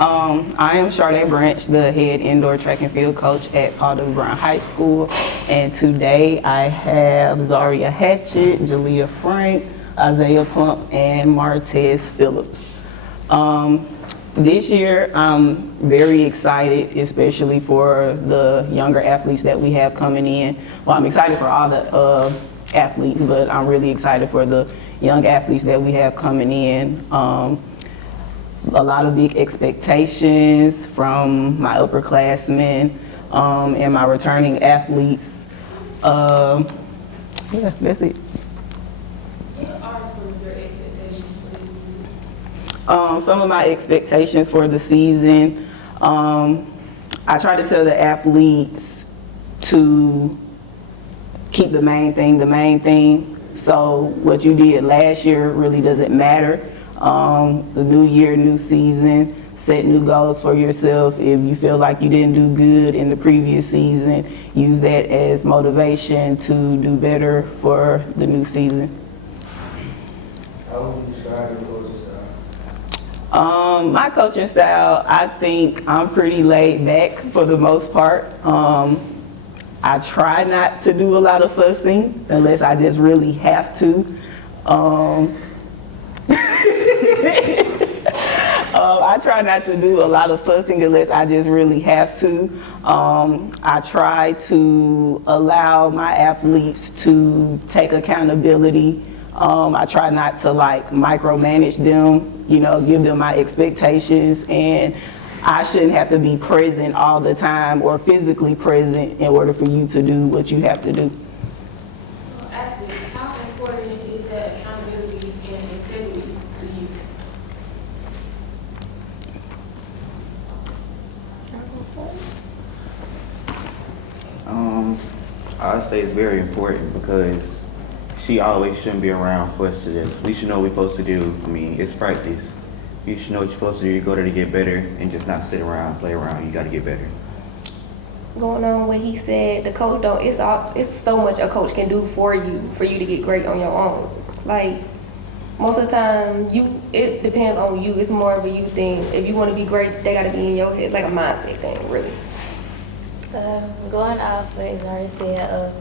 I am Sharday Branch, the head indoor track and field coach at Bryant High School. And today I have Zaria Hatchett, Jalea Frank, Isaiah Pump, and Martez Phillips. This year I'm very excited, especially for the younger athletes that we have coming in. Well, I'm excited for all the athletes, but I'm really excited for the young athletes that we have coming in. A lot of big expectations from my upperclassmen and my returning athletes. Yeah, that's it. What are some of your expectations for this season? Some of my expectations for the season, I try to tell the athletes to keep the main thing the main thing. So what you did last year really doesn't matter. The new year, new season, set new goals for yourself. If you feel like you didn't do good in the previous season, use that as motivation to do better for the new season. How would you describe your coaching style? My coaching style, I think I'm pretty laid back for the most part. I try not to do a lot of fussing unless I just really have to. I try not to do a lot of fussing unless I just really have to. I try to allow my athletes to take accountability. I try not to micromanage them, give them my expectations, and I shouldn't have to be present all the time or physically present in order for you to do what you have to do. Athletes, how important is that accountability and integrity to you? I'd say it's very important because she always shouldn't be around for us to just, we should know what we're supposed to do. I mean, it's practice. You should know what you're supposed to do. You go there to get better and just not sit around, play around. You got to get better. Going on what he said, the coach don't, it's so much a coach can do for you to get great on your own. Like, most of the time, it depends on you. It's more of a you thing. If you want to be great, they got to be in your head. It's like a mindset thing, really. Going off what Zaria said of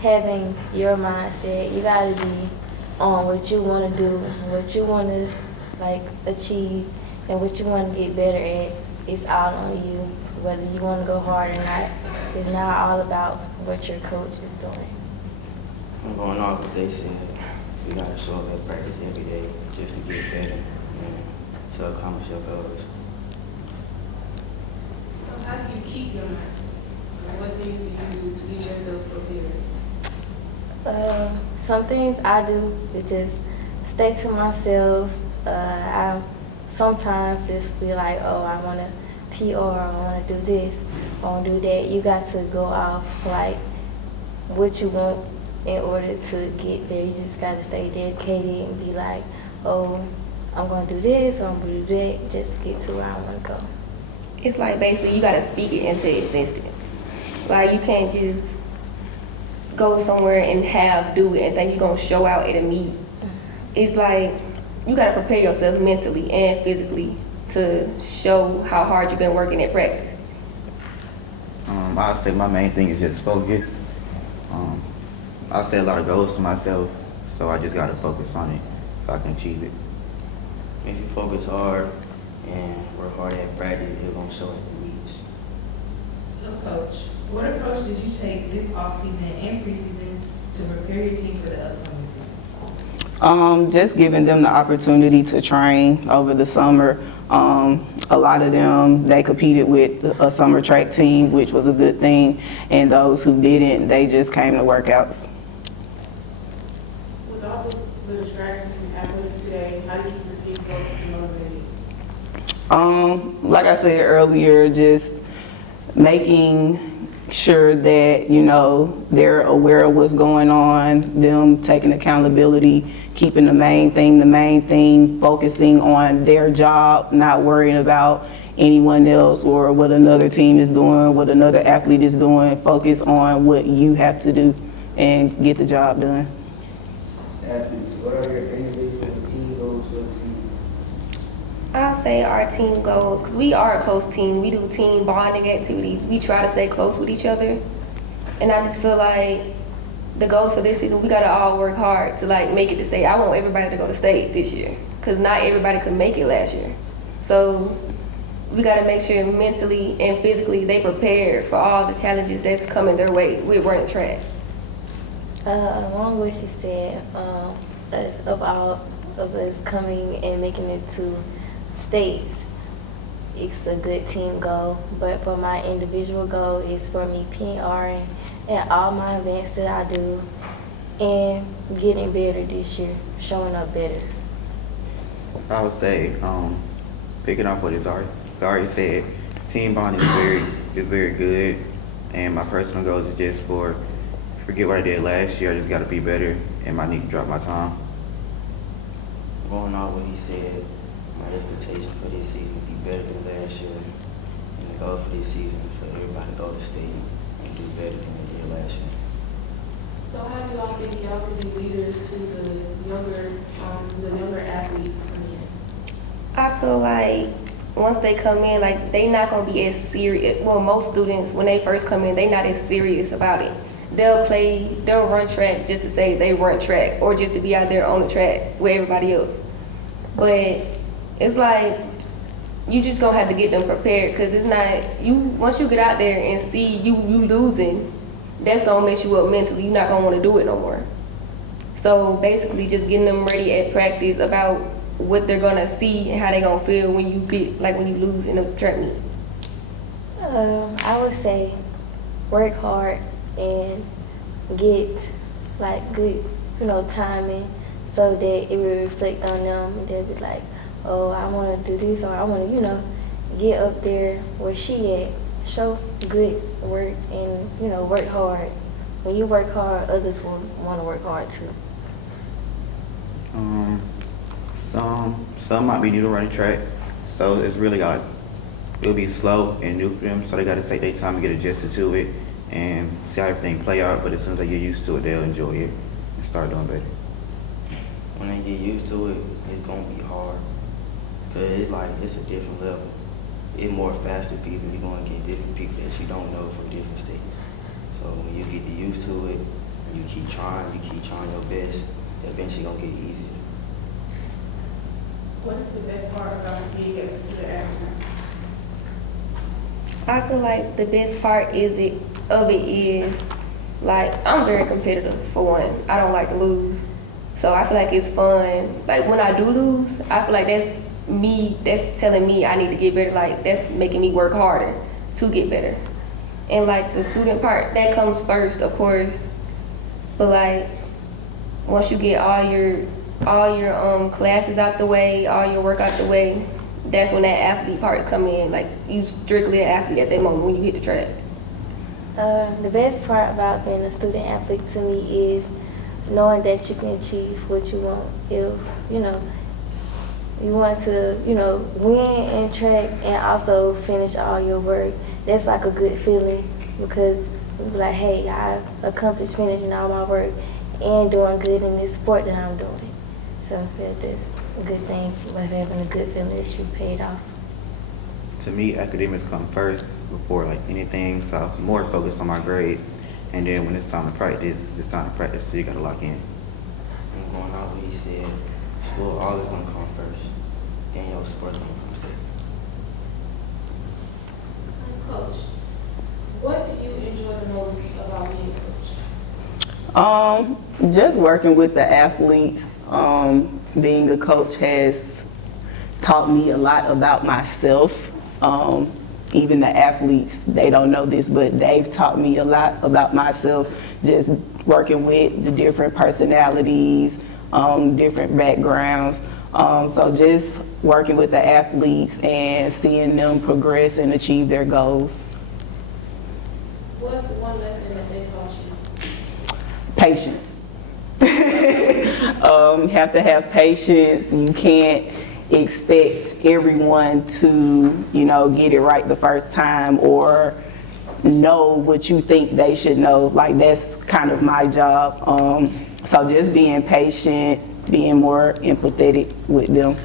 having your mindset, you got to be on what you want to do, what you want to achieve, and what you want to get better at. It's all on you, whether you want to go hard or not. It's not all about what your coach is doing. I'm going off what they said. We gotta show up at practice every day just to get better and to accomplish your goals. So how do you keep your mindset? What things do you do to get yourself prepared? Some things I do is just stay to myself. I sometimes just be like, oh, I want to PR, I want to do this, I want to do that. You got to go off what you want in order to get there. You just got to stay dedicated and be like, oh, I'm going to do this or I'm going to do that, just to get to where I want to go. It's like basically you got to speak it into existence. Like, you can't just go somewhere and do it and think you're going to show out at a meet. It's like you got to prepare yourself mentally and physically to show how hard you've been working at practice. I'd say my main thing is just focus. I set a lot of goals for myself, so I just got to focus on it so I can achieve it. If you focus hard and work hard at practice, it's gonna show at the meets. So, Coach, what approach did you take this offseason and preseason to prepare your team for the upcoming season? Just giving them the opportunity to train over the summer. A lot of them, they competed with a summer track team, which was a good thing, and those who didn't, they just came to workouts. With all the distractions from athletes today, how do you keep your team focused and motivated? Like I said earlier, just making sure that, they're aware of what's going on, them taking accountability, keeping the main thing, focusing on their job, not worrying about anyone else or what another team is doing, what another athlete is doing. Focus on what you have to do and get the job done. Athletes, what are your individual team goals for the season? I'll say our team goals, because we are a close team. We do team bonding activities. We try to stay close with each other. And I just feel like the goals for this season, we gotta all work hard to like make it to state. I want everybody to go to state this year, because not everybody could make it last year. So we gotta make sure mentally and physically they prepared for all the challenges that's coming their way with running track. Along with what she said, us of all of us coming and making it to states, it's a good team goal. But for my individual goal is for me PRing at all my events that I do and getting better this year, showing up better. I would say, picking off what Zari said, team bonding is very good, and my personal goals is just forget what I did last year. I just got to be better, and I need to drop my time. Going off what he said, my expectation for this season would be better than last year. And the goal for this season is for everybody to go to state and do better than they did last year. So how do y'all think y'all can be leaders to the younger athletes coming in? I feel like once they come in, like they not gonna be as serious. Well, most students when they first come in, they not as serious about it. They'll run track just to say they run track or just to be out there on the track with everybody else. But it's like you just gonna have to get them prepared, because it's not you. Once you get out there and see you losing, that's gonna mess you up mentally. You're not gonna want to do it no more. So basically, just getting them ready at practice about what they're gonna see and how they gonna feel when you lose in a track meet. I would say work hard and get like good, timing so that it will reflect on them and they'll be like, oh, I want to do this, or I want to, get up there where she at. Show good work and, work hard. When you work hard, others will want to work hard too. Some might be new to running track, so it's really it'll be slow and new for them, so they got to take their time to get adjusted to it and see how everything play out. But as soon as they get used to it, they'll enjoy it and start doing better. When they get used to it, it's gonna be hard, cause it's a different level. It's more faster people. You're gonna get different people that you don't know from different states. So when you get used to it, you keep trying your best, eventually gonna get easier. What is the best part about being as a student athlete? I feel like the best part is like I'm very competitive for one. I don't like to lose. So I feel like it's fun. Like when I do lose, I feel like that's telling me I need to get better. Like that's making me work harder to get better. And like the student part, that comes first, of course. But like once you get all your classes out the way, all your work out the way, that's when that athlete part come in. Like you strictly an athlete at that moment when you hit the track. The best part about being a student athlete to me is knowing that you can achieve what you want. If you want to, win in track and also finish all your work, that's like a good feeling, because you be like, hey, I accomplished finishing all my work and doing good in this sport that I'm doing. So that's a good thing, by having a good feeling that you paid off. To me, academics come first before anything, so I'm more focused on my grades. And then when it's time to practice, so you gotta lock in. And going out what he said, school always gonna come first. Then your sport gonna come second. Coach, what do you enjoy the most about being a coach? Just working with the athletes. Being a coach has taught me a lot about myself. Even the athletes, they don't know this, but they've taught me a lot about myself, just working with the different personalities, different backgrounds. So just working with the athletes and seeing them progress and achieve their goals. What's the one lesson that they taught you? Patience. Have to have patience. You can't expect everyone to, get it right the first time or know what you think they should know. Like that's kind of my job. So just being patient, being more empathetic with them.